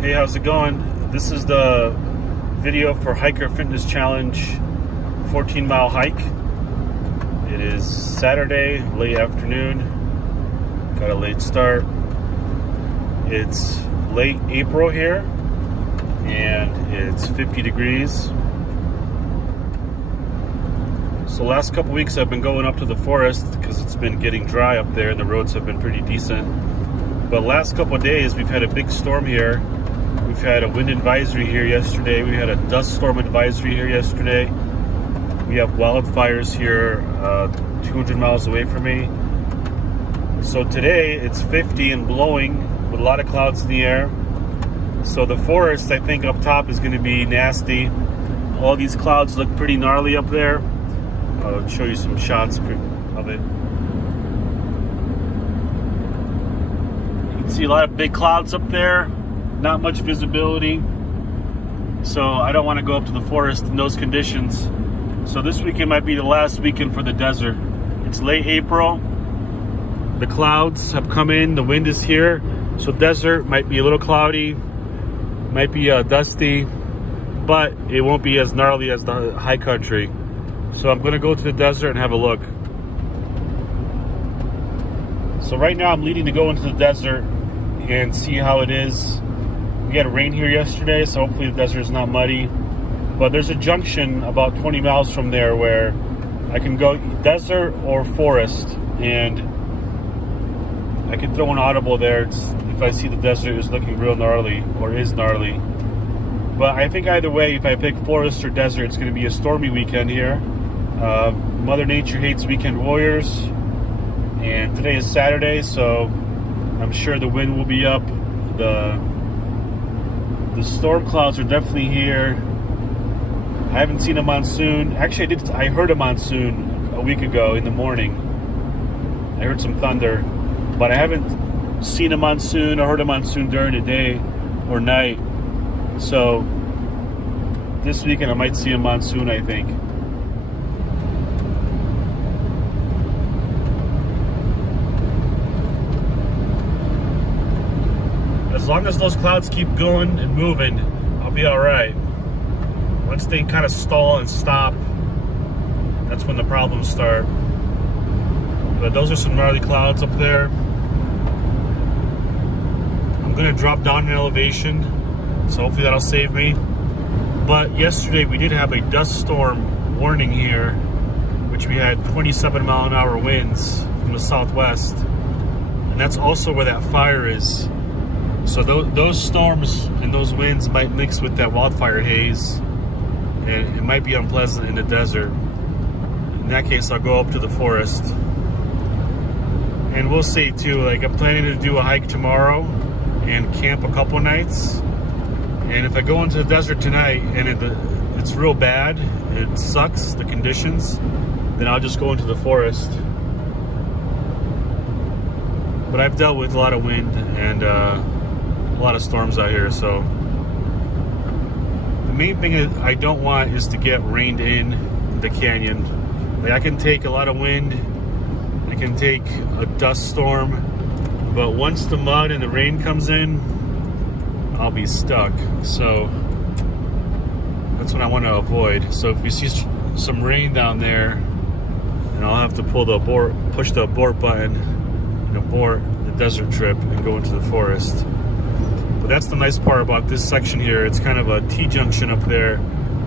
Hey, how's it going? This is the video for Hiker Fitness Challenge 14-mile hike. It is Saturday, late afternoon. Got a late start. It's late April here, and it's 50 degrees. So last couple weeks I've been going up to the forest because it's been getting dry up there and the roads have been pretty decent. But last couple of days we've had a big storm here. We've had a wind advisory here yesterday. We had a dust storm advisory here yesterday. We have wildfires here 200 miles away from me. So today it's 50 and blowing with a lot of clouds in the air. So the forest, I think, up top is going to be nasty. All these clouds look pretty gnarly up there. I'll show you some shots of it. You can see a lot of big clouds up there. Not much visibility, so I don't want to go up to the forest in those conditions. So this weekend might be the last weekend for the desert. It's late April, the clouds have come in, the wind is here, so desert might be a little cloudy, might be dusty, but it won't be as gnarly as the high country. So I'm going to go to the desert and have a look. So right now I'm leading to go into the desert and see how it is. We had rain here yesterday, so hopefully the desert is not muddy. But there's a junction about 20 miles from there where I can go desert or forest, and I can throw an audible there if I see the desert is looking real gnarly or is gnarly. But I think either way, if I pick forest or desert, it's going to be a stormy weekend here. Mother Nature hates weekend warriors, and today is Saturday, so I'm sure the wind will be up. The storm clouds are definitely here. I haven't seen a monsoon. Actually, I heard a monsoon a week ago in the morning. I heard some thunder, but I haven't seen a monsoon or heard a monsoon during the day or night. So this weekend I might see a monsoon, I think. As long as those clouds keep going and moving, I'll be all right. Once they kind of stall and stop, that's when the problems start. But those are some gnarly clouds up there. I'm gonna drop down in elevation, so hopefully that'll save me. But yesterday we did have a dust storm warning here, which we had 27-mile-an-hour winds from the southwest. And that's also where that fire is. So those storms and those winds might mix with that wildfire haze, and it might be unpleasant in the desert. In that case, I'll go up to the forest. And we'll see too, like I'm planning to do a hike tomorrow and camp a couple nights. And if I go into the desert tonight and it's real bad, it sucks, the conditions, then I'll just go into the forest. But I've dealt with a lot of wind and a lot of storms out here, so the main thing I don't want is to get rained in the canyon. Like, I can take a lot of wind, I can take a dust storm, but once the mud and the rain comes in, I'll be stuck. So that's what I want to avoid. So if we see some rain down there, and I'll have to push the abort button and abort the desert trip and go into the forest. But that's the nice part about this section here. It's kind of a T-junction up there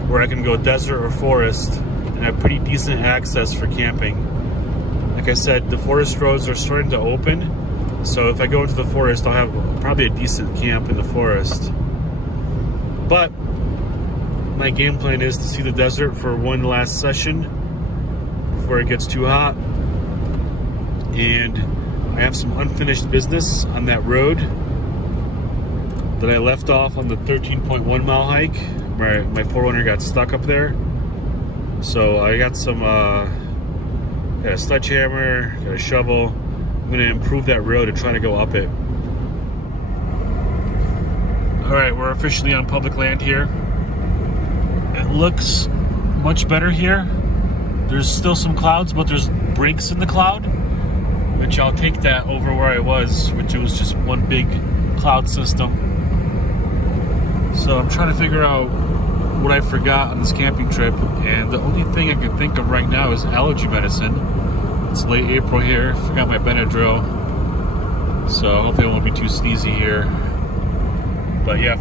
where I can go desert or forest and have pretty decent access for camping. Like I said, the forest roads are starting to open, so if I go into the forest, I'll have probably a decent camp in the forest. But my game plan is to see the desert for one last session before it gets too hot. And I have some unfinished business on that road that I left off on the 13.1 mile hike. My 4Runner got stuck up there. So I got got a sledgehammer, got a shovel. I'm gonna improve that road and try to go up it. All right, we're officially on public land here. It looks much better here. There's still some clouds, but there's breaks in the cloud, which I'll take that over where I was, which it was just one big cloud system. So I'm trying to figure out what I forgot on this camping trip, and the only thing I can think of right now is allergy medicine. It's late April here. Forgot my Benadryl, so hopefully I won't be too sneezy here. But yeah,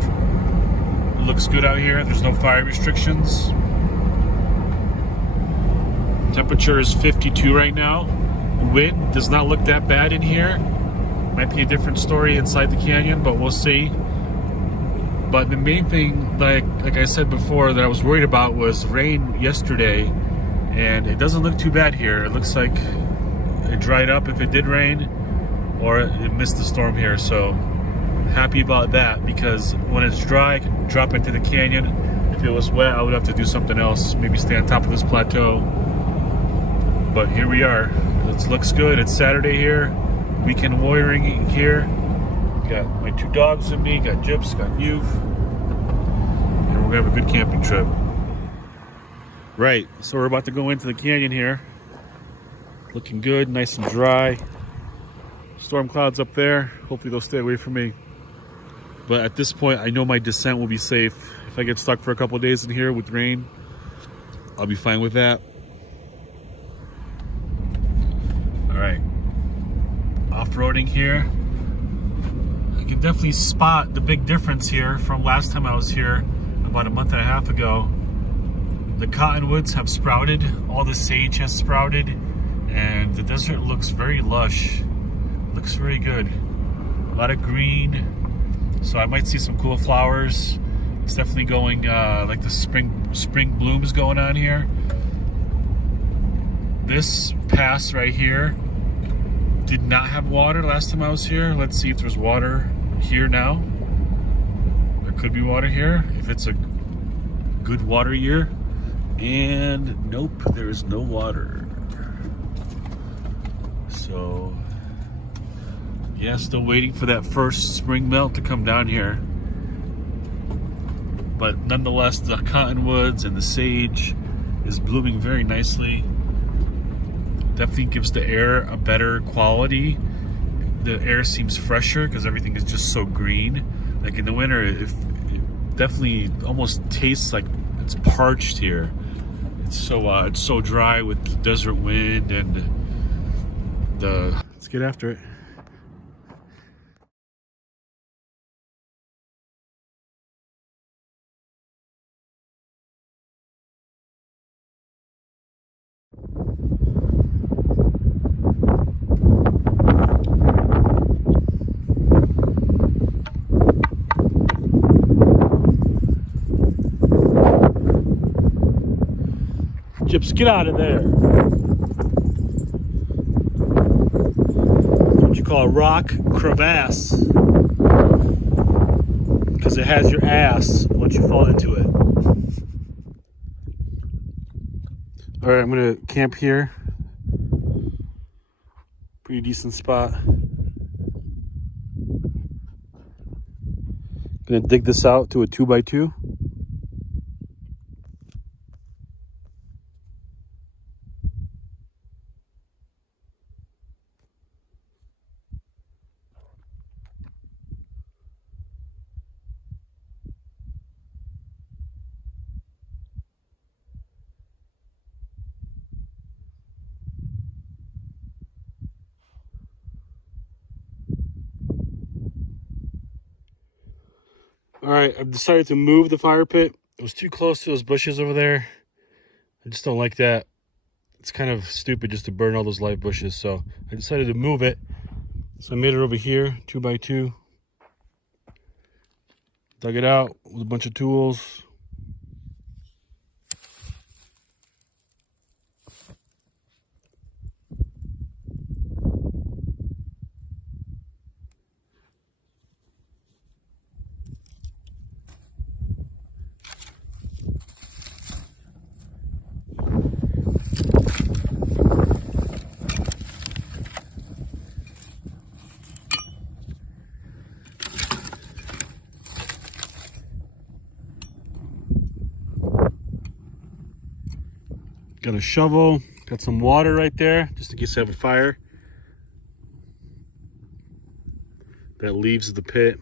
it looks good out here. There's no fire restrictions. Temperature is 52 right now. Wind does not look that bad in here. Might be a different story inside the canyon, but we'll see. But the main thing, like I said before, that I was worried about was rain yesterday, and it doesn't look too bad here. It looks like it dried up if it did rain, or it missed the storm here. So happy about that, because when it's dry, I can drop into the canyon. If it was wet, I would have to do something else, maybe stay on top of this plateau. But here we are. It looks good. It's Saturday here. Weekend warrioring here. Got my 2 dogs with me, got Gyps, got you, and we're gonna have a good camping trip. Right, so we're about to go into the canyon here. Looking good, nice and dry. Storm clouds up there. Hopefully they'll stay away from me. But at this point, I know my descent will be safe. If I get stuck for a couple days in here with rain, I'll be fine with that. All right, off-roading here. You can definitely spot the big difference here from last time I was here about a month and a half ago. The cottonwoods have sprouted, all the sage has sprouted, and the desert looks very lush. Looks very good. A lot of green, so I might see some cool flowers. It's definitely going like the spring blooms going on here. This pass right here did not have water last time I was here. Let's see if there's water here now. There could be water here if it's a good water year. And nope, there is no water. So yeah, still waiting for that first spring melt to come down here. But nonetheless, the cottonwoods and the sage is blooming very nicely. Definitely gives the air a better quality. The air seems fresher because everything is just so green. Like in the winter, it definitely almost tastes like it's parched here. It's so dry with the desert wind and the. Let's get after it. Gyps, get out of there. What you call a rock crevasse, because it has your ass once you fall into it. All right, I'm gonna camp here. Pretty decent spot. Gonna dig this out to a 2x2. All right, I've decided to move the fire pit. It was too close to those bushes over there. I just don't like that. It's kind of stupid just to burn all those live bushes. So I decided to move it. So I made it over here, 2x2. Dug it out with a bunch of tools. Got a shovel, got some water right there, just in case I have a fire. That leaves the pit.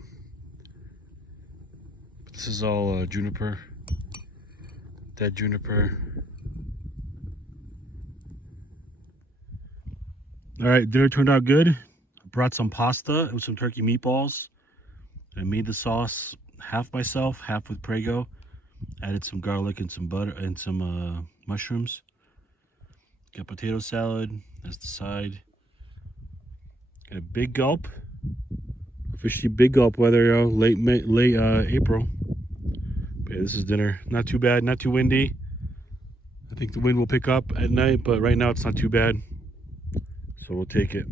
This is all juniper, dead juniper. All right, dinner turned out good. I brought some pasta and some turkey meatballs. I made the sauce half myself, half with Prego. Added some garlic and some butter and some mushrooms. Got potato salad as the side. Got a big gulp. Officially big gulp weather, late April. But yeah, this is dinner. Not too bad, not too windy. I think the wind will pick up at night, but right now it's not too bad. So we'll take it.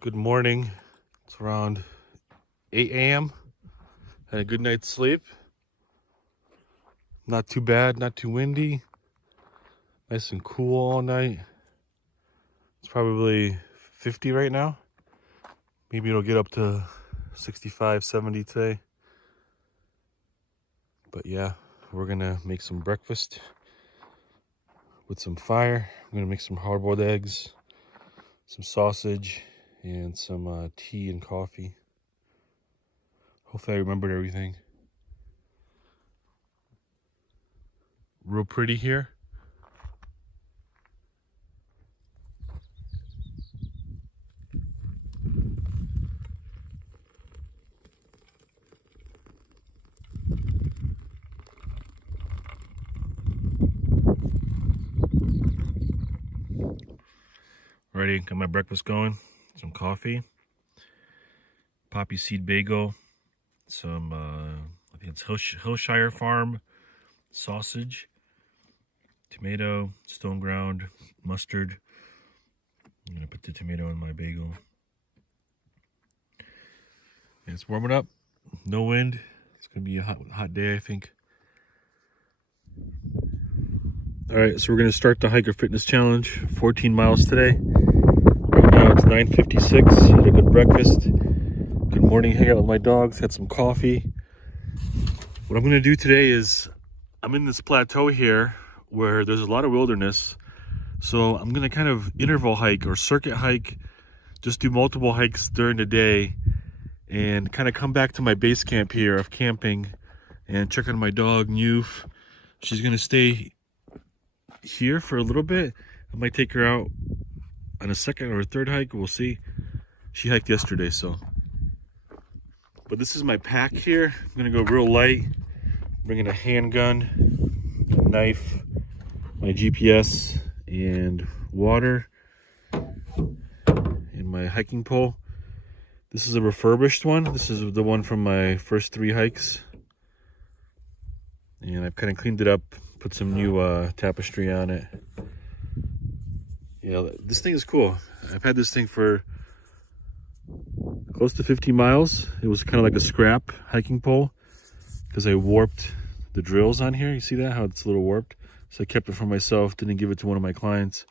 Good morning. It's around 8 a.m. Had a good night's sleep. Not too bad, not too windy. Nice and cool all night. It's probably 50 right now. Maybe it'll get up to 65, 70 today. But yeah, we're gonna make some breakfast with some fire. I'm gonna make some hard-boiled eggs, some sausage, and some tea and coffee. Hopefully I remembered everything. Real pretty here. Ready, got my breakfast going. Some coffee, poppy seed bagel, some I think it's Hillshire Farm sausage, tomato, stone ground, mustard. I'm gonna put the tomato in my bagel. And it's warming up, no wind. It's gonna be a hot day, I think. All right, so we're gonna start the Hiker Fitness Challenge. 14 miles today. Right now it's 9:56. Had a good breakfast. Good morning. Hang out with my dogs. Had some coffee. What I'm gonna do today is I'm in this plateau here where there's a lot of wilderness. So I'm gonna kind of interval hike or circuit hike. Just do multiple hikes during the day and kind of come back to my base camp here of camping and check on my dog Newf. She's gonna stay here for a little bit. I might take her out on a second or a third hike. We'll see. She hiked yesterday, so. But this is my pack here. I'm gonna go real light. Bringing a handgun, a knife, my GPS, and water, and my hiking pole. This is a refurbished one. This is the one from my first 3 hikes. And I've kind of cleaned it up, put some new tapestry on it. Yeah, this thing is cool. I've had this thing for close to 50 miles. It was kind of like a scrap hiking pole because I warped the drills on here. You see that? How it's a little warped. So I kept it for myself, didn't give it to one of my clients.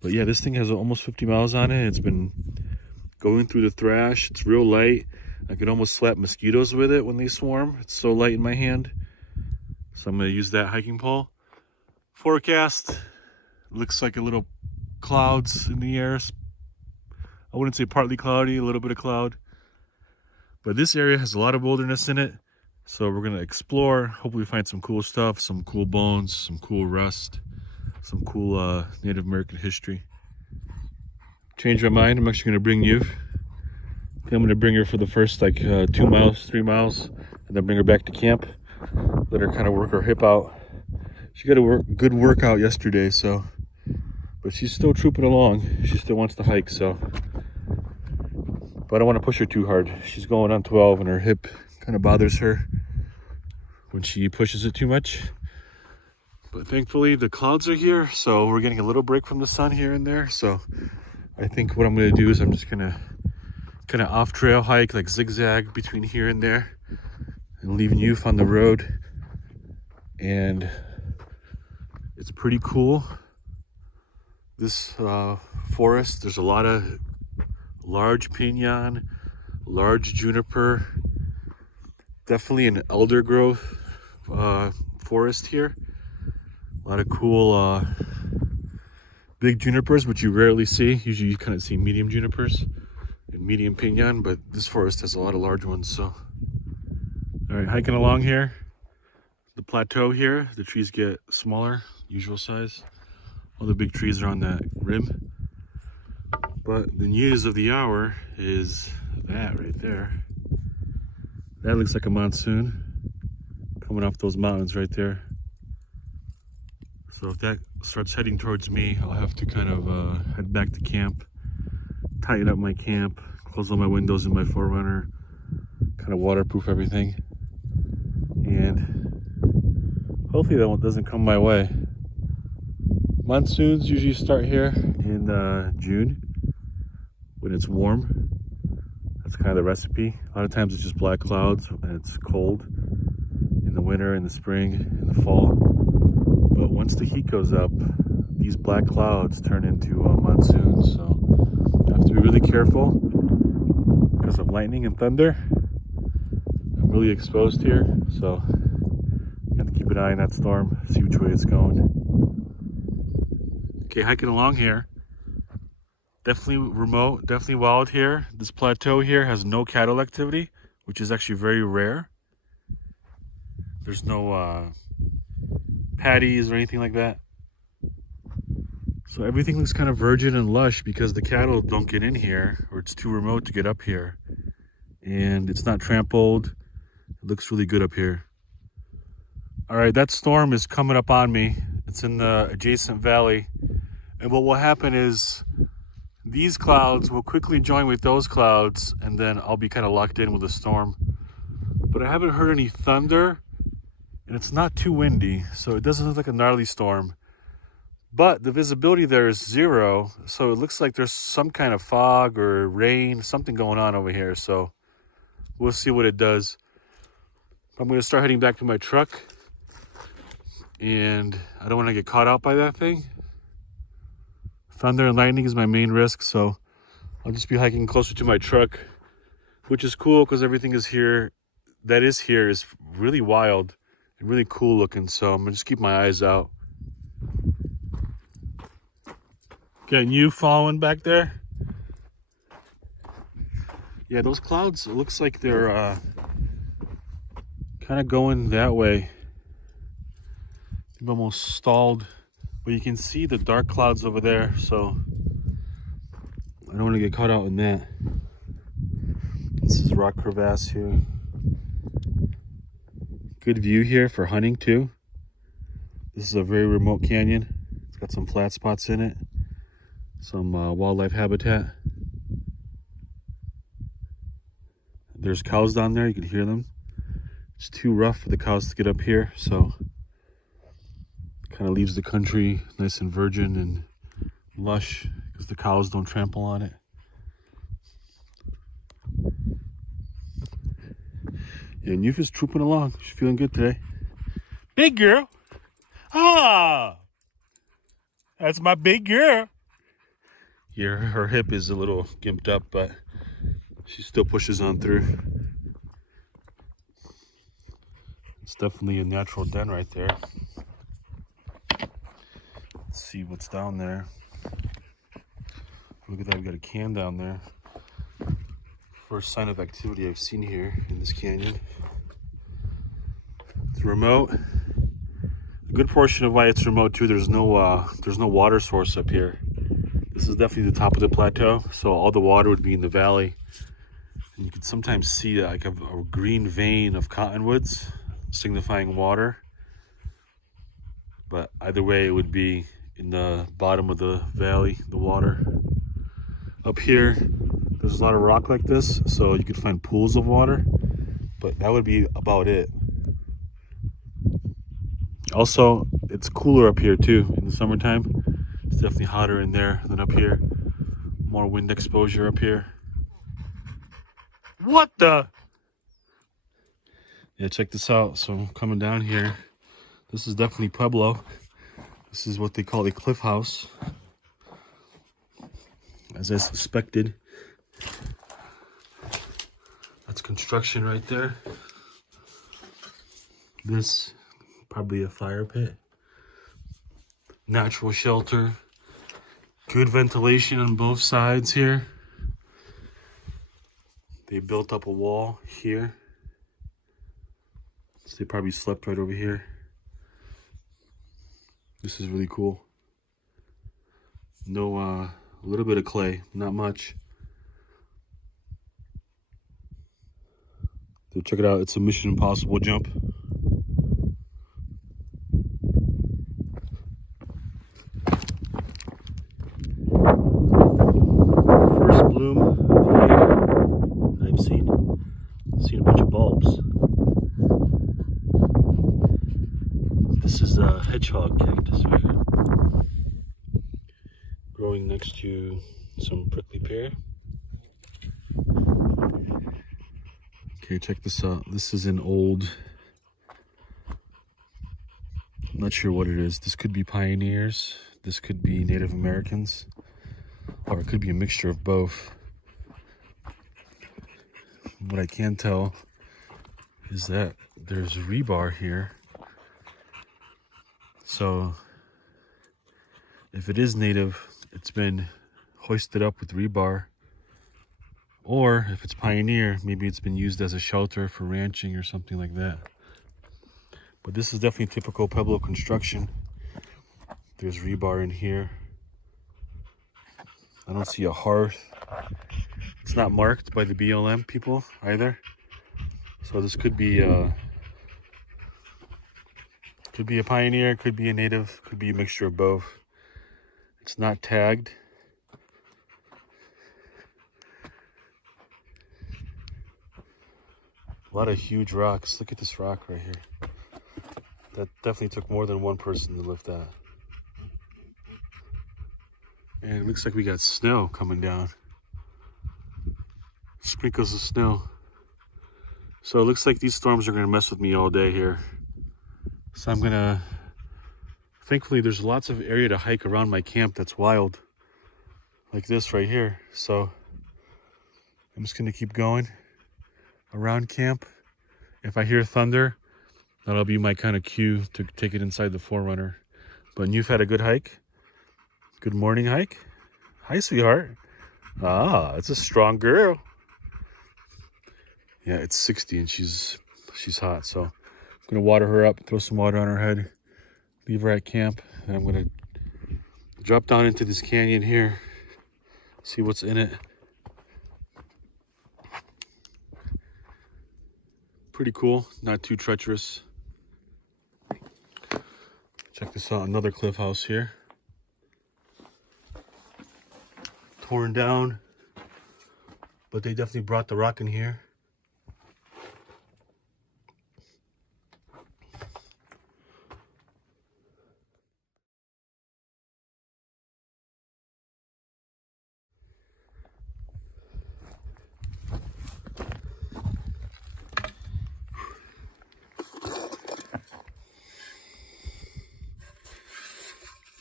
But yeah, this thing has almost 50 miles on it. It's been going through the thrash. It's real light. I could almost slap mosquitoes with it when they swarm. It's so light in my hand. So I'm going to use that hiking pole. Forecast. Looks like a little clouds in the air. I wouldn't say partly cloudy, a little bit of cloud. But this area has a lot of wilderness in it. So we're going to explore, hopefully find some cool stuff, some cool bones, some cool rust, some cool Native American history. Change my mind, I'm actually going to bring you. I'm going to bring her for the first like 2 miles, 3 miles, and then bring her back to camp. Let her kind of work her hip out. She got a good workout yesterday, so, but she's still trooping along. She still wants to hike, so. But I don't want to push her too hard. She's going on 12 and her hip kind of bothers her when she pushes it too much. But thankfully the clouds are here, so we're getting a little break from the sun here and there. So I think what I'm going to do is I'm just going to kind of off trail hike, like zigzag between here and there, and leave Newf on the road. And it's pretty cool. This forest, there's a lot of large pinon, large juniper, definitely an elder growth forest here. A lot of cool big junipers, which you rarely see. Usually you kind of see medium junipers and medium pinon, but this forest has a lot of large ones. So, all right, hiking along here, the plateau here, the trees get smaller, usual size. All the big trees are on that rim. But the news of the hour is that right there. That looks like a monsoon coming off those mountains right there. So if that starts heading towards me, I'll have to kind of head back to camp, tighten up my camp, close all my windows in my 4Runner, kind of waterproof everything, and hopefully that one doesn't come my way. Monsoons usually start here in June when it's warm. That's kind of the recipe. A lot of times it's just black clouds and it's cold in the winter, in the spring, in the fall. But once the heat goes up, these black clouds turn into monsoons. So you have to be really careful because of lightning and thunder. I'm really exposed here, so you have to keep an eye on that storm, see which way it's going. Okay, hiking along here. Definitely remote, definitely wild here. This plateau here has no cattle activity, which is actually very rare. There's no paddies or anything like that. So everything looks kind of virgin and lush because the cattle don't get in here, or it's too remote to get up here. And it's not trampled. It looks really good up here. All right, that storm is coming up on me. It's in the adjacent valley. And what will happen is these clouds will quickly join with those clouds, and then I'll be kind of locked in with a storm. But I haven't heard any thunder, and it's not too windy, so it doesn't look like a gnarly storm. But the visibility there is 0, so it looks like there's some kind of fog or rain, something going on over here. So we'll see what it does. I'm going to start heading back to my truck, and I don't want to get caught out by that thing. Thunder and lightning is my main risk, so I'll just be hiking closer to my truck, which is cool because everything is here. That is here is really wild and really cool looking, so I'm gonna just keep my eyes out. Getting you following back there? Yeah, those clouds, it looks like they're kind of going that way. They've almost stalled. But you can see the dark clouds over there, so I don't want to get caught out in that. This is rock crevasse here. Good view here for hunting too. This is a very remote canyon. It's got some flat spots in it, some wildlife habitat. There's cows down there, you can hear them. It's too rough for the cows to get up here, so kind of leaves the country nice and virgin and lush because the cows don't trample on it. Yeah, Newf trooping along. She's feeling good today. Big girl. Ah, that's my big girl. Yeah, her hip is a little gimped up, but she still pushes on through. It's definitely a natural den right there. Let's see what's down there. Look at that, we got a can down there. First sign of activity I've seen here in this canyon. It's remote. A good portion of why it's remote too, there's no water source up here. This is definitely the top of the plateau, so all the water would be in the valley. And you can sometimes see like a green vein of cottonwoods signifying water. But either way, it would be in the bottom of the valley, the water. Up here, there's a lot of rock like this, so you could find pools of water, but that would be about it. Also, it's cooler up here too in the summertime. It's definitely hotter in there than up here. More wind exposure up here. What the? Yeah, check this out. So coming down here, this is definitely Pueblo. This is what they call a cliff house, as I suspected. That's construction right there. This, probably a fire pit. Natural shelter. Good ventilation on both sides here. They built up a wall here. So they probably slept right over here. This is really cool. No, a little bit of clay, not much. So check it out, it's a Mission Impossible jump. First bloom of the year I've seen. Seen a bunch of bulbs. This is a hedgehog cactus right here. Growing next to some prickly pear. Okay, check this out. This is an old, I'm not sure what it is. This could be pioneers. This could be Native Americans. Or it could be a mixture of both. What I can tell is that there's rebar here. So if it is native, it's been hoisted up with rebar. Or if it's pioneer, maybe it's been used as a shelter for ranching or something like that. But this is definitely typical Pueblo construction. There's rebar in here. I don't see a hearth. It's not marked by the BLM people either. So this could be a pioneer, could be a native, could be a mixture of both. It's not tagged. A lot of huge rocks. Look at this rock right here. That definitely took more than one person to lift that. And it looks like we got snow coming down. Sprinkles of snow. So it looks like these storms are gonna mess with me all day here. So I'm gonna, thankfully there's lots of area to hike around my camp that's wild. Like this right here. So I'm just gonna keep going around camp. If I hear thunder, that'll be my kind of cue to take it inside the 4Runner. But you've had a good hike? Good morning hike? Hi, sweetheart. Ah, it's a strong girl. Yeah, it's 60 and she's hot. So I'm gonna water her up, throw some water on her head, leave her at camp, and I'm gonna drop down into this canyon here, see what's in it. Pretty cool, not too treacherous. Check this out, another cliff house here. Torn down, but they definitely brought the rock in here.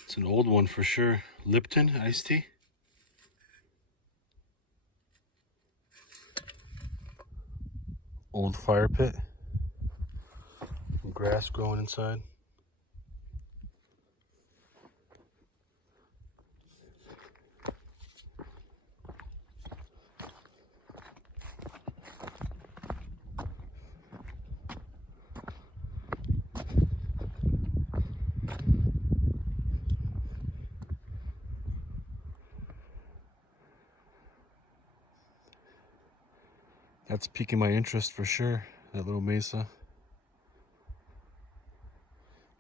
It's an old one for sure. Lipton iced tea. Old fire pit. Grass growing inside. That's piquing my interest for sure, that little mesa.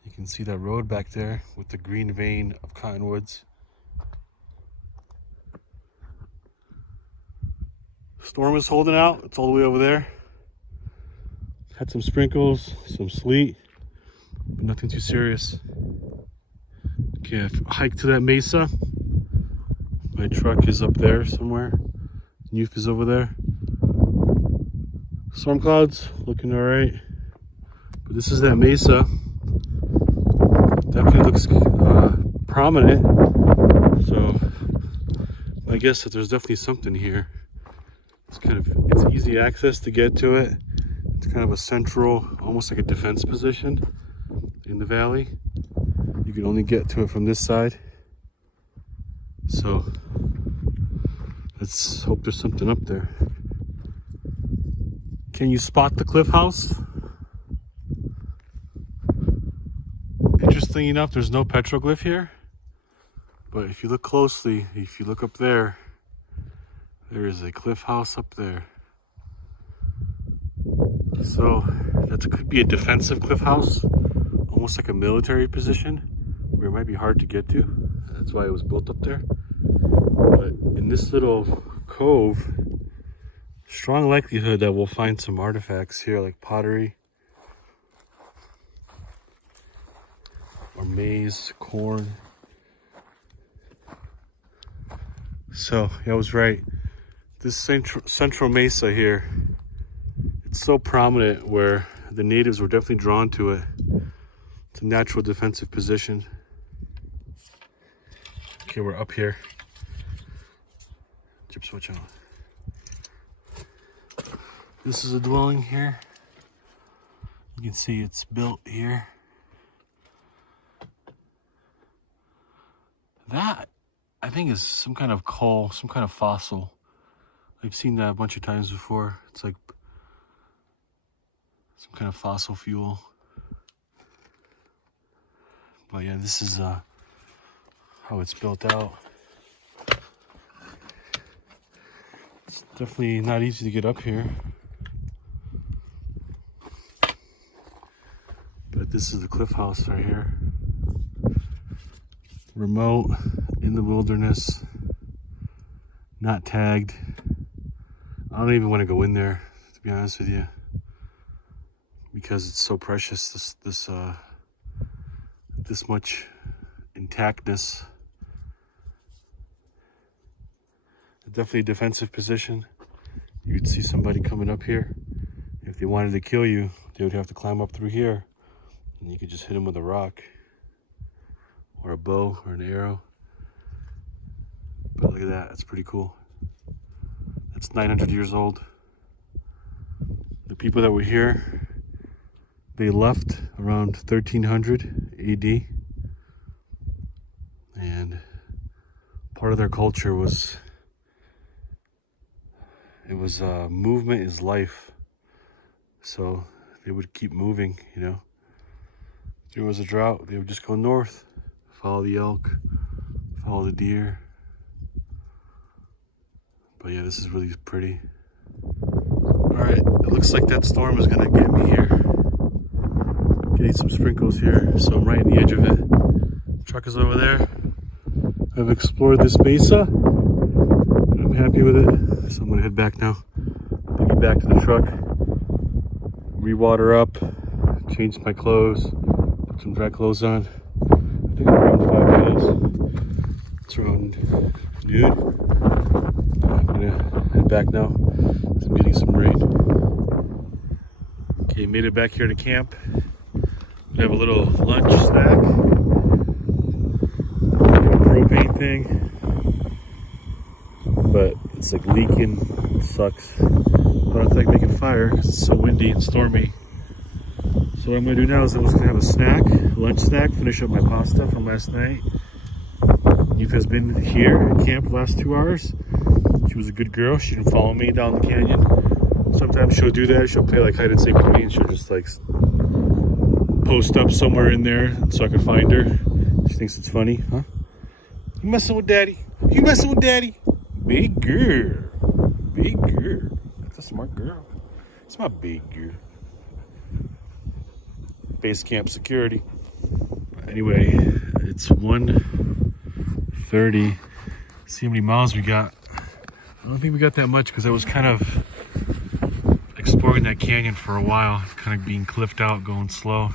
You can see that road back there with the green vein of cottonwoods. Storm is holding out, it's all the way over there. Had some sprinkles, some sleet, but nothing too serious. Okay, I've hiked to that mesa. My truck is up there somewhere. Youth is over there. Storm clouds looking all right, but this is that mesa. Definitely looks prominent, so I guess that there's definitely something here. It's easy access to get to it. It's kind of a central, almost like a defense position in the valley. You can only get to it from this side, so let's hope there's something up there. Can you spot the cliff house? Interesting enough, there's no petroglyph here. But if you look closely, if you look up there, there is a cliff house up there. So that could be a defensive cliff house, almost like a military position where it might be hard to get to. That's why it was built up there. But in this little cove, strong likelihood that we'll find some artifacts here, like pottery or maize, corn. So yeah, I was right. This central mesa here, it's so prominent where the natives were definitely drawn to it. It's a natural defensive position. Okay, we're up here. Chip switch on. This is a dwelling here. You can see it's built here. That, I think, is some kind of coal, some kind of fossil. I've seen that a bunch of times before. It's like some kind of fossil fuel. But yeah, this is how it's built out. It's definitely not easy to get up here. But this is the cliff house right here. Remote, in the wilderness, not tagged. I don't even want to go in there, to be honest with you, because it's so precious. This much intactness. Definitely a defensive position. You'd see somebody coming up here. If they wanted to kill you, they would have to climb up through here, and you could just hit them with a rock or a bow or an arrow. But look at that, that's pretty cool. That's 900 years old. The people that were here, they left around 1300 AD. And part of their culture was, movement is life. So they would keep moving, you know. If there was a drought, they would just go north, follow the elk, follow the deer. But yeah, this is really pretty. All right, it looks like that storm is gonna get me here. Getting some sprinkles here, so I'm right in the edge of it. Truck is over there. I've explored this mesa, and I'm happy with it. So I'm gonna head back now. Get back to the truck, re-water up, change my clothes, put some dry clothes on. I think I'm around 5 minutes. It's around noon. I'm gonna head back now. I'm getting some rain. Okay, made it back here to camp. We have a little lunch snack. Propane thing. But it's like leaking. It sucks. But I don't feel like making fire because it's so windy and stormy. So what I'm gonna do now is I'm just gonna have a snack, lunch snack, finish up my pasta from last night. Eve has been here at camp the last 2 hours. She was a good girl. She didn't follow me down the canyon. Sometimes she'll do that. She'll play like hide and seek with me, and she'll just like post up somewhere in there so I can find her. She thinks it's funny, huh? You messing with daddy? You messing with daddy? Big girl. Big girl. That's a smart girl. It's my big girl. Base camp security. Anyway, it's 1:30. See how many miles we got. I don't think we got that much because I was kind of exploring that canyon for a while, kind of being cliffed out, going slow.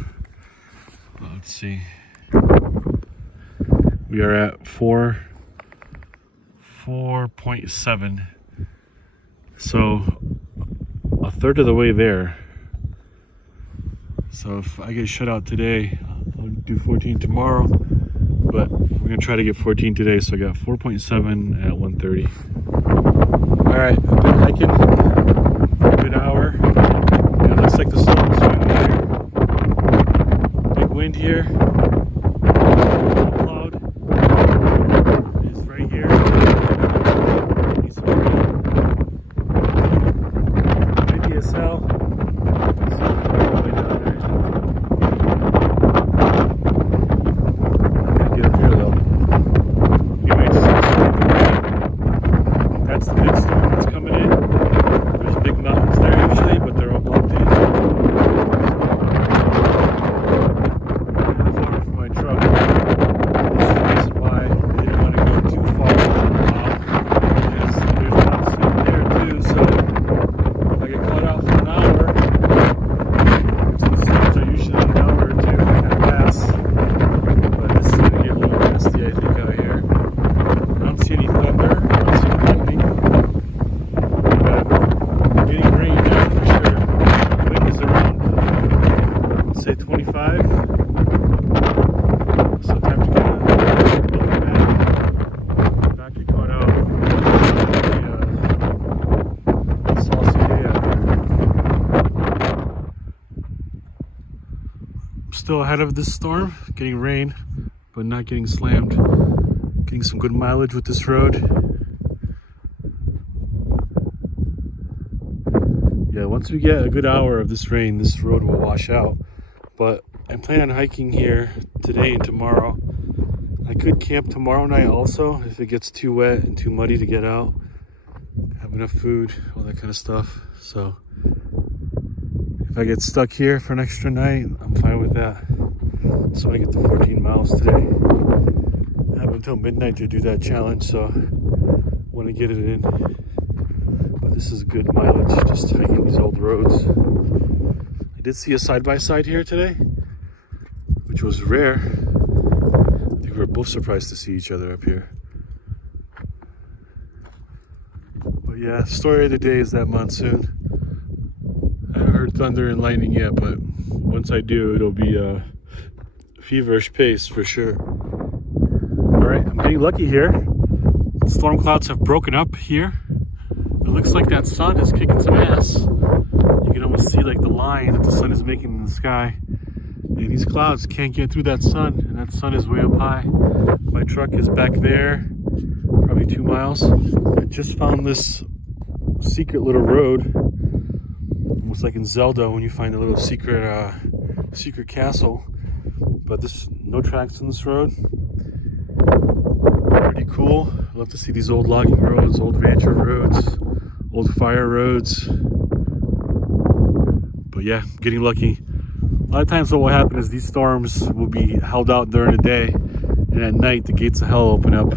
Let's see. We are at 4.7. So a third of the way there. So if I get shut out today, I'll do 14 tomorrow. But we're gonna try to get 14 today. So I got 4.7 at 1:30. All right, I've been hiking for a good hour. Yeah, it looks like the sun is finally here. Big wind here. Cloud is right here. Windy as hell. still ahead of this storm, getting rain, but not getting slammed. Getting some good mileage with this road. Yeah, once we get a good hour of this rain, this road will wash out. But I plan on hiking here today and tomorrow. I could camp tomorrow night also if it gets too wet and too muddy to get out. Have enough food, all that kind of stuff. So if I get stuck here for an extra night, I'm fine with that. So I get to 14 miles today. I have until midnight to do that challenge, so I want to get it in. But this is good mileage, just hiking these old roads. I did see a side-by-side here today, which was rare. I think we were both surprised to see each other up here. But yeah, story of the day is that monsoon. I haven't heard thunder and lightning yet, but once I do, it'll be a feverish pace for sure. All right, I'm getting lucky here. Storm clouds have broken up here. It looks like that sun is kicking some ass. You can almost see like the line that the sun is making in the sky. And these clouds can't get through that sun, and that sun is way up high. My truck is back there, probably 2 miles. I just found this secret little road, almost like in Zelda when you find a little secret castle. But there's no tracks on this road. Pretty cool. I love to see these old logging roads, old rancher roads, old fire roads. But yeah, getting lucky. A lot of times what will happen is these storms will be held out during the day, and at night the gates of hell open up.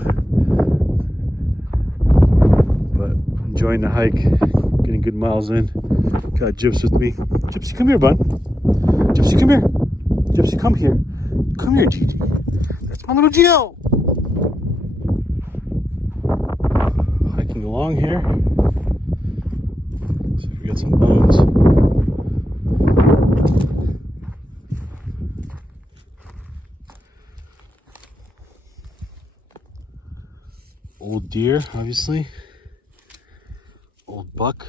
But enjoying the hike, getting good miles in. Got Gyps with me. Gypsy, come here, bud. Gypsy, come here. Gypsy, come here. Come here, Gigi. That's my little Gio. Hiking along here. See if we got some bones. Old deer, obviously. Old buck.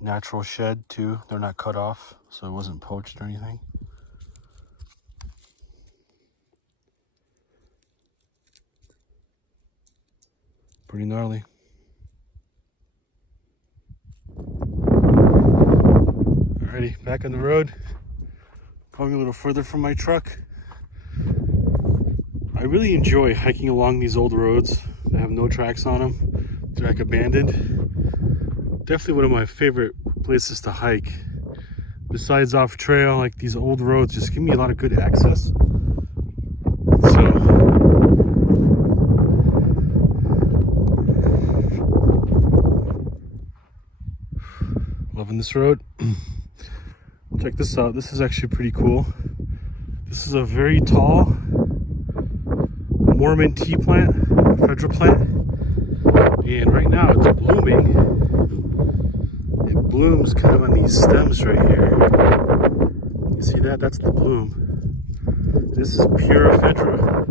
Natural shed too. They're not cut off, so it wasn't poached or anything. Pretty gnarly. Alrighty, back on the road. Going a little further from my truck. I really enjoy hiking along these old roads that have no tracks on them. They're like abandoned. Definitely one of my favorite places to hike. Besides off trail, like these old roads just give me a lot of good access. So loving this road. Check this out. This is actually pretty cool. This is a very tall Mormon tea plant, federal plant, and right now it's blooming. It blooms kind of on these stems right here. You see that? That's the bloom. This is pure ephedra.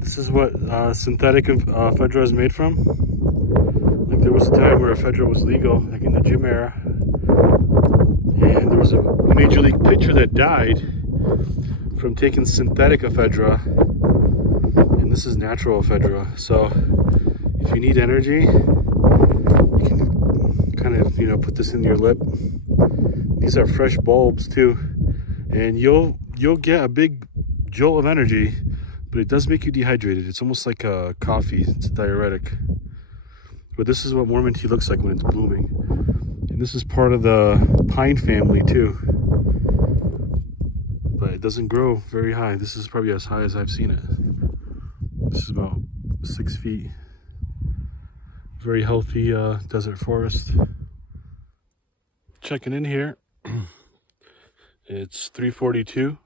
This is what synthetic ephedra is made from. Like there was a time where ephedra was legal, like in the gym era, and there was a major league pitcher that died from taking synthetic ephedra. This is natural ephedra, so if you need energy, you can kind of, put this in your lip. These are fresh bulbs too, and you'll get a big jolt of energy, but it does make you dehydrated. It's almost like a coffee. It's a diuretic. But this is what Mormon tea looks like when it's blooming, and this is part of the pine family too. But it doesn't grow very high. This is probably as high as I've seen it. This is about 6 feet. Very healthy desert forest. Checking in here. It's 3:42.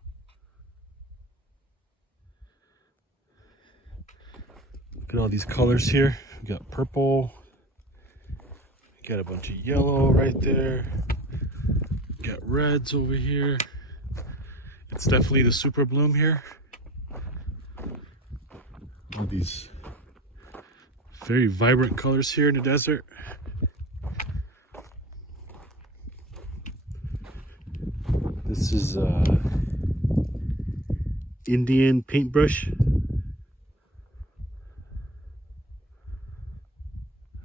Look at all these colors here. We got purple. We got a bunch of yellow right there. We got reds over here. It's definitely the super bloom here. All these very vibrant colors here in the desert. is Indian paintbrush.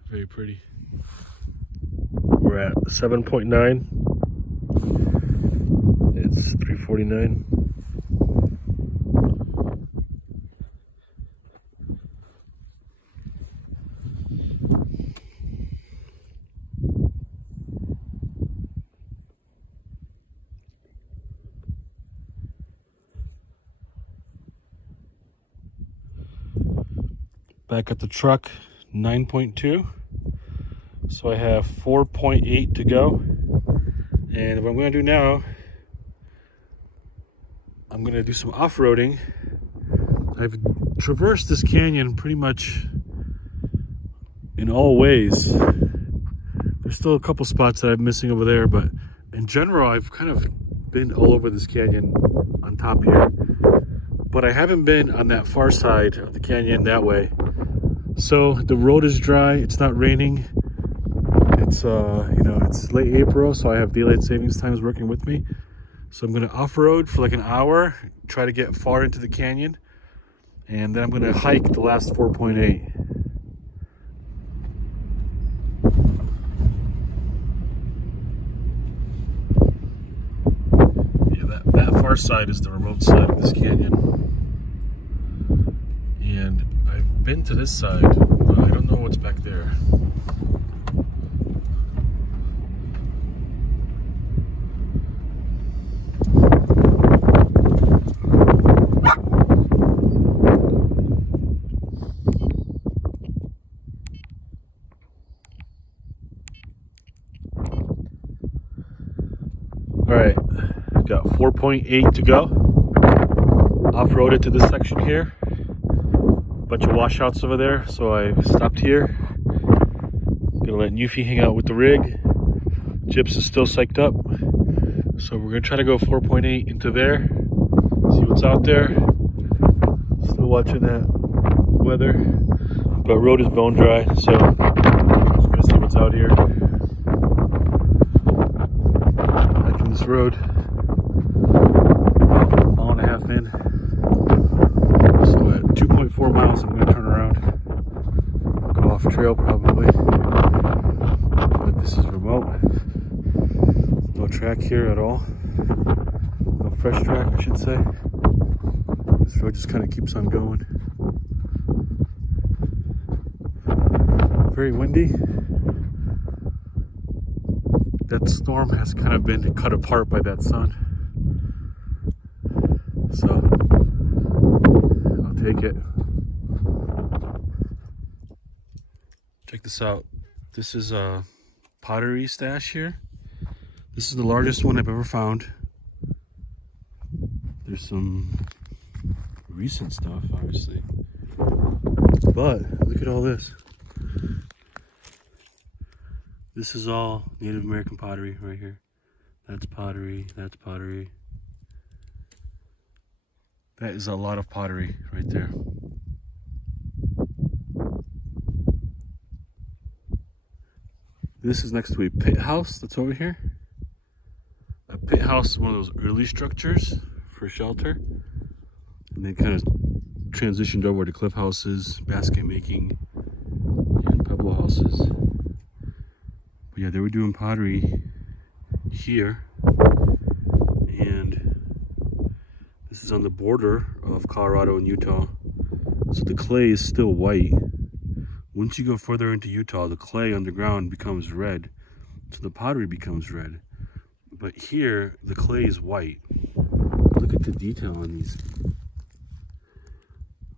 Very pretty. We're at 7.9. It's 349. Back at the truck, 9.2. So I have 4.8 to go. And what I'm going to do now, I'm going to do some off-roading. I've traversed this canyon pretty much in all ways. There's still a couple spots that I'm missing over there, but in general, I've kind of been all over this canyon on top here. But I haven't been on that far side of the canyon that way. So the road is dry, it's not raining. It's it's late April, so I have daylight savings times working with me. So I'm gonna off-road for like an hour, try to get far into the canyon, and then I'm gonna hike the last 4.8. Yeah, that far side is the remote side of this canyon. And I've been to this side, but I don't know what's back there. All right, got 4.8 to go. Off-roaded to this section here. Bunch of washouts over there, so I stopped here. Gonna let Newfie hang out with the rig. Gyps is still psyched up, so we're gonna try to go 4.8 into there, see what's out there. Still watching that weather, but road is bone dry, so just gonna see what's out here. Back in this road, about a mile and a half in. So at 2.4 miles, I'm going to turn around, go off trail probably, but this is remote, no track here at all, no fresh track I should say. This road just kind of keeps on going. Very windy. That storm has kind of been cut apart by that sun, so I'll take it. Check this out. This is a pottery stash here. This is the largest one I've ever found. There's some recent stuff, obviously, but look at all this. This is all Native American pottery right here. That's pottery, that's pottery. That is a lot of pottery right there. This is next to a pit house that's over here. A pit house is one of those early structures for shelter. And they kind of transitioned over to cliff houses, basket making, and pebble houses. But yeah, they were doing pottery here. And this is on the border of Colorado and Utah. So the clay is still white. Once you go further into Utah, the clay underground becomes red. So the pottery becomes red. But here, the clay is white. Look at the detail on these.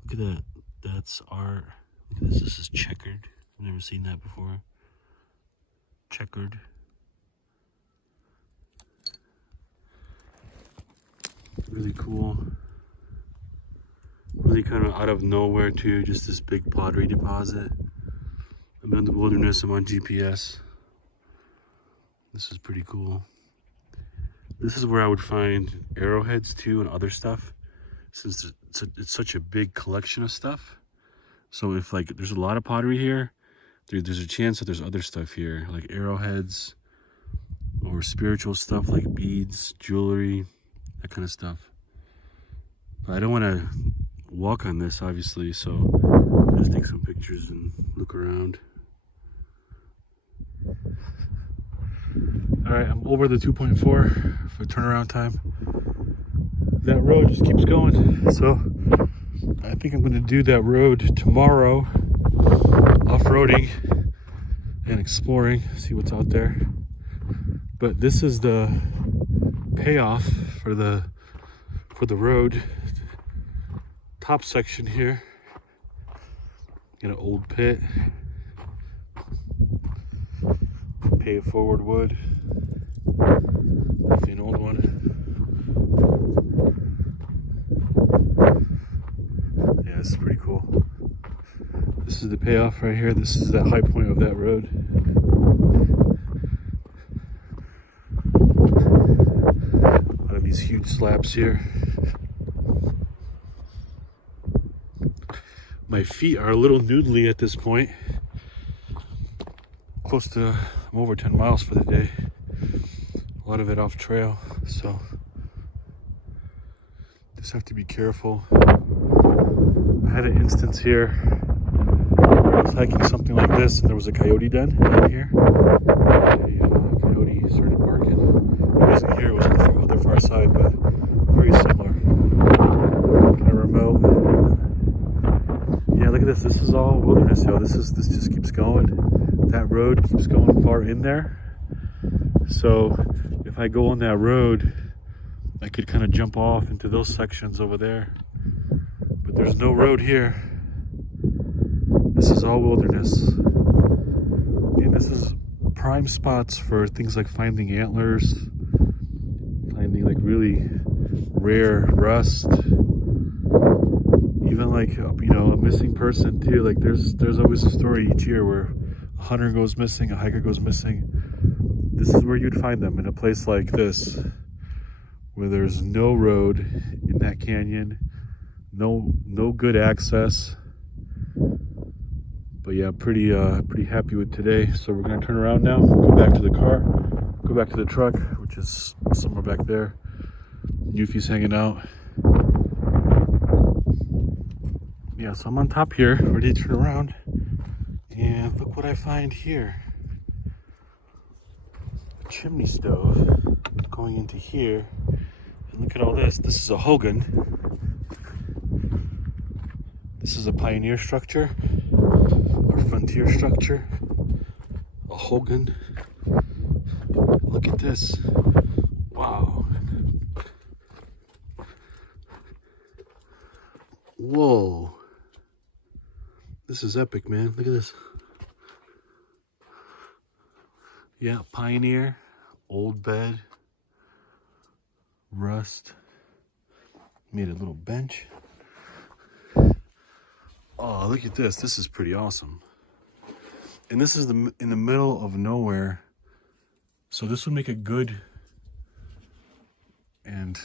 Look at that. That's art. Look at this. This is checkered. I've never seen that before. Checkered. Really cool. Really kind of out of nowhere too, just this big pottery deposit. I'm in the wilderness, I'm on GPS. This is pretty cool. This is where I would find arrowheads too and other stuff, since it's such a big collection of stuff. So if like there's a lot of pottery here, there's a chance that there's other stuff here, like arrowheads or spiritual stuff like beads, jewelry, that kind of stuff. But I don't want to walk on this, obviously, so I'll just take some pictures and look around. All right, I'm over the 2.4 for turnaround time. That road just keeps going, so I think I'm going to do that road tomorrow, off-roading and exploring, see what's out there. But this is the payoff for the road. Top section here. Got an old pit. Pay it forward wood. Definitely an old one. Yeah, this is pretty cool. This is the payoff right here. This is the high point of that road. A lot of these huge slabs here. My feet are a little noodly at this point. Close to, I'm over 10 miles for the day. A lot of it off trail, so just have to be careful. I had an instance here where I was hiking something like this and there was a coyote den down here. A coyote started barking. It wasn't here, it was on the other far side, but very similar. Kind of remote. Yeah, look at this. This is all wilderness, yo. This just keeps going. That road keeps going far in there. So if I go on that road, I could kind of jump off into those sections over there. But there's no road here. This is all wilderness. And this is prime spots for things like finding antlers, finding like really rare rust. Even like, you know, a missing person too. Like there's always a story each year where a hunter goes missing, a hiker goes missing. This is where you'd find them, in a place like this, where there's no road in that canyon, no good access. But yeah, pretty happy with today. So we're gonna turn around now, go back to the car, go back to the truck, which is somewhere back there. Newfie's hanging out. Yeah, so I'm on top here, ready to turn around. And look what I find here. A chimney stove going into here. And look at all this. This is a Hogan. This is a pioneer structure, or frontier structure. A Hogan. Look at this. Wow. Whoa. This is epic, man. Look at this. Yeah, pioneer, old bed, rust. Made a little bench. Oh, look at this. This is pretty awesome. And this is in the middle of nowhere. So this would make a good, and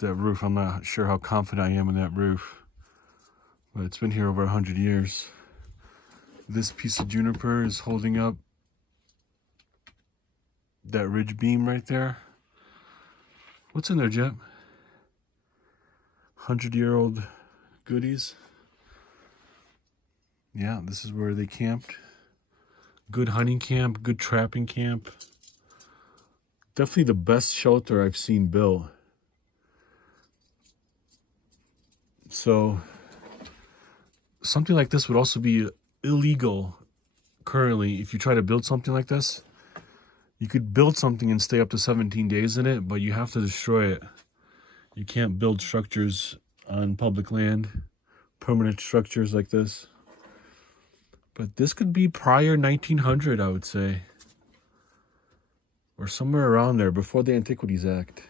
that roof, I'm not sure how confident I am in that roof. But it's been here over 100 years. This piece of juniper is holding up that ridge beam right there. What's in there, Jet? 100-year-old goodies. Yeah, this is where they camped. Good hunting camp, good trapping camp. Definitely the best shelter I've seen built. So something like this would also be illegal currently. If you try to build something like this, you could build something and stay up to 17 days in it, but you have to destroy it. You can't build structures on public land, permanent structures like this. But this could be prior 1900, I would say, or somewhere around there, before the Antiquities Act.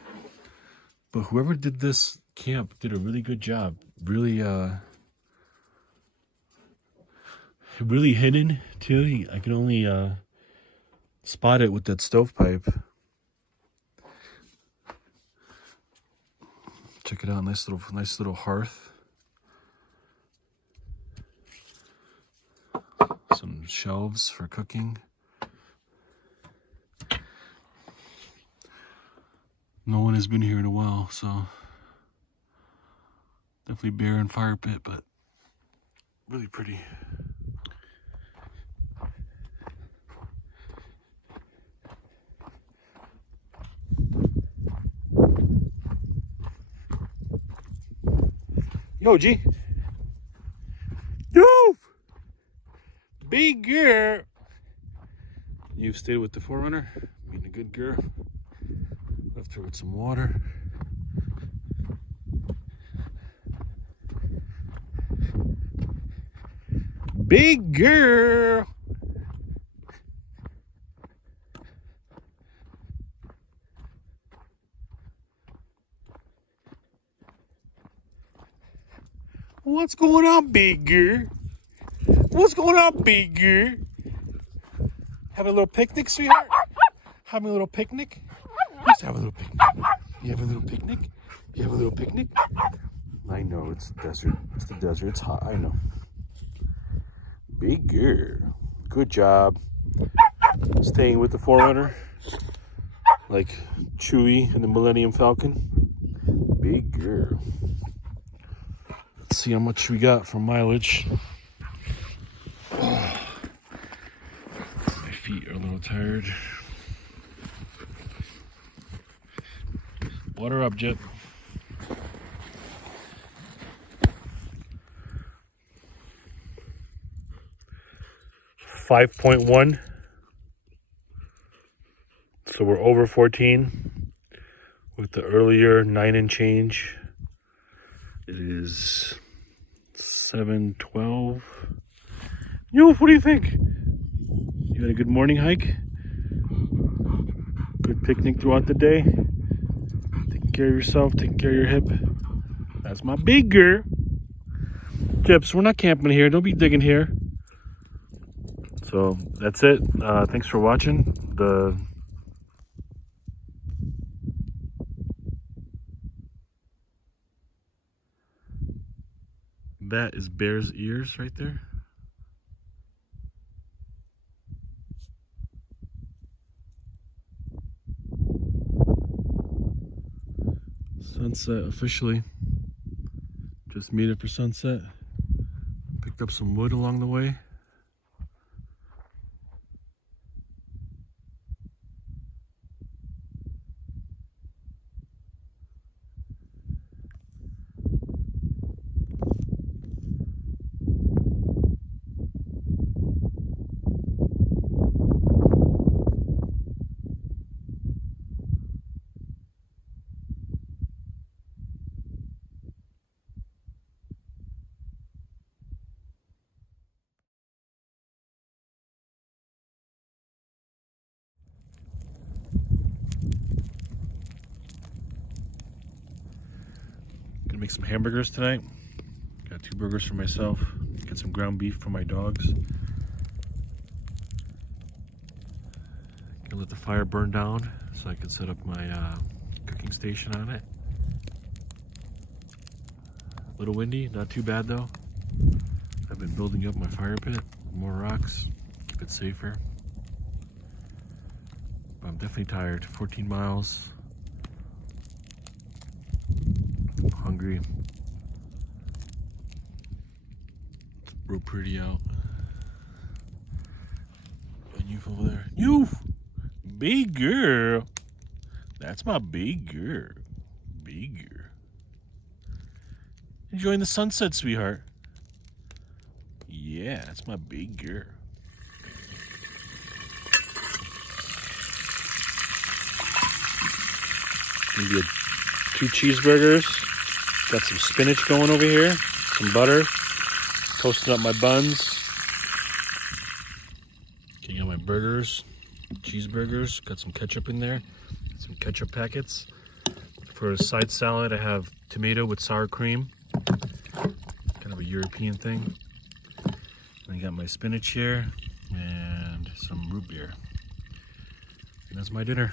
But whoever did this camp did a really good job. Really hidden too. I can only spot it with that stovepipe. Check it out, nice little hearth. Some shelves for cooking. No one has been here in a while, so definitely bear and fire pit, but really pretty. Yo, G. Yo! Big girl. You've stayed with the 4Runner, being a good girl. Left her with some water. Big girl. What's going on, big girl? What's going on, big girl? Having a little picnic, sweetheart? Having a little picnic? Just have a little picnic. You have a little picnic? You have a little picnic? I know, it's desert. It's the desert. It's hot. I know. Big girl. Good job. Staying with the 4Runner. Like Chewie and the Millennium Falcon. Big girl. Let's see how much we got from mileage. Oh, my feet are a little tired. Water up, Jet. $5.1. So we're over 14 with the earlier 9 and change. It is 7:12. Yo, what do you think? You had a good morning hike? Good picnic throughout the day? Taking care of yourself, taking care of your hip? That's my big girl. Chips, we're not camping here. Don't be digging here. So that's it. Thanks for watching. That is Bear's ears right there. Sunset officially. Just made it for sunset. Picked up some wood along the way. Gonna make some hamburgers tonight. Got 2 burgers for myself. Get some ground beef for my dogs. Gonna let the fire burn down so I can set up my cooking station on it. A little windy, not too bad though. I've been building up my fire pit, more rocks, keep it safer. But I'm definitely tired. 14 miles. I'm hungry. It's real pretty out. And you over there. You! Big girl! That's my big girl. Big girl. Enjoying the sunset, sweetheart. Yeah, that's my big girl. Maybe 2 cheeseburgers. Got some spinach going over here. Some butter. Toasting up my buns. Getting out my burgers. Cheeseburgers. Got some ketchup in there. Some ketchup packets. For a side salad, I have tomato with sour cream. Kind of a European thing. I got my spinach here and some root beer. And that's my dinner.